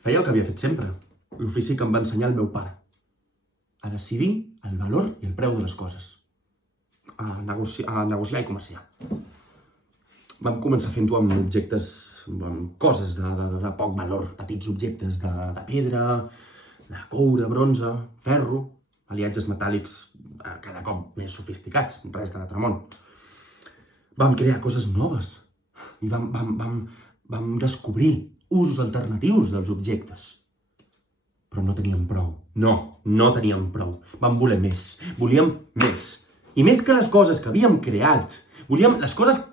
Feia el que havia fet sempre, l'ofici que em va ensenyar el meu pare. A decidir el valor i el preu de les coses. A negociar i comerciar. Vam començar fent-ho amb objectes, amb coses de poc valor, petits objectes de pedra, de coure, bronze, ferro, aliatges metàl·lics cada cop més sofisticats, res de l'altre món. Vam crear coses noves i vam descobrir usos alternatius dels objectes. Però no teníem prou. No teníem prou. Vam voler més. Volíem més. I més que les coses que havíem creat, volíem les coses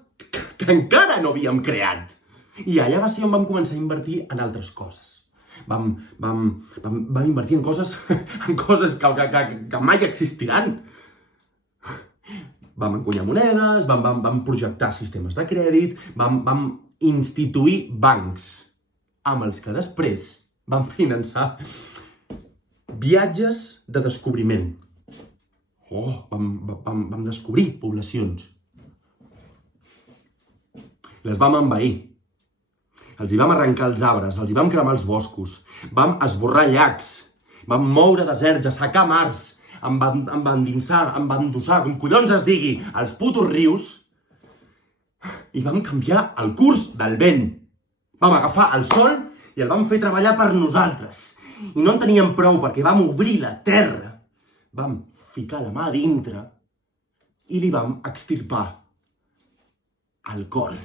que encara no havíem creat. I allà va ser on vam començar a invertir en altres coses. Vam invertir en coses que mai existiran. Vam encunyar monedes, vam projectar sistemes de crèdit, vam instituir bancs, amb els que després vam finançar viatges de descobriment. Vam descobrir poblacions. Les vam envair. Els hi vam arrencar els arbres, els hi vam cremar els boscos, vam esborrar llacs, vam moure deserts, assecar mars, em va endossar, com collons es digui, els putos rius, i vam canviar el curs del vent. Vam agafar el sol i el vam fer treballar per nosaltres. I no en teníem prou perquè vam obrir la terra, vam ficar la mà a dintre i li vam extirpar el cor.